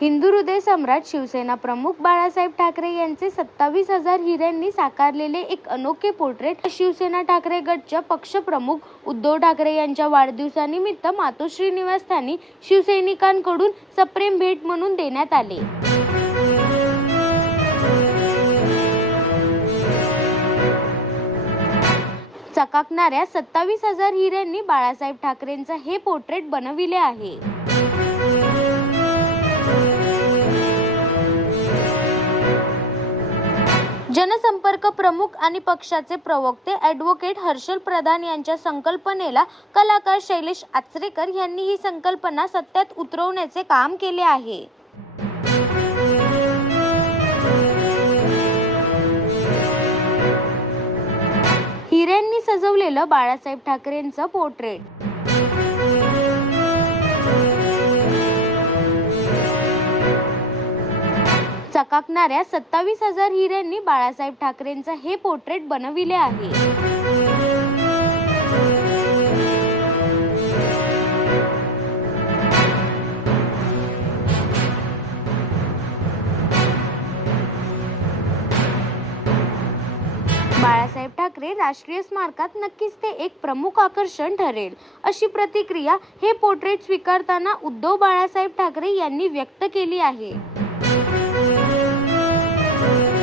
हिंदू हृदय सम्राट शिवसेना प्रमुख बाळासाहेब ठाकरे यांचे सत्तावीस हजार हिऱ्यांनी साकारलेले एक अनोखे पोर्ट्रेट शिवसेना ठाकरे गटच्या पक्षप्रमुख उद्धव ठाकरे यांच्या वाढदिवसानिमित्त मातोश्री निवासस्थानी शिवसैनिकांकडून सप्रेम भेट म्हणून देण्यात आले. चकाकणाऱ्या सत्तावीस हजार हिऱ्यांनी बाळासाहेब ठाकरेंचा हे पोर्ट्रेट बनविले आहे. जनसंपर्क प्रमुख आणि पक्षाचे प्रवक्ते ॲडव्होकेट हर्षल प्रधान यांच्या संकल्पनेला कलाकार शैलेश आचरेकर यांनी ही संकल्पना सत्यात उतरवण्याचे काम केले आहे. हिऱ्यांनी सजवलेलं बाळासाहेब ठाकरेंचं पोर्ट्रेट. चकाकणाऱ्या सत्तावीस हजार हिऱ्यांनी बाळासाहेब ठाकरेंचं हे पोर्ट्रेट बनविले आहे. बाळासाहेब ठाकरे राष्ट्रीय स्मारकात नक्कीच ते एक प्रमुख आकर्षण ठरेल अशी प्रतिक्रिया हे पोर्ट्रेट स्वीकारताना उद्धव बाळासाहेब ठाकरे यांनी व्यक्त केली आहे. Thank you.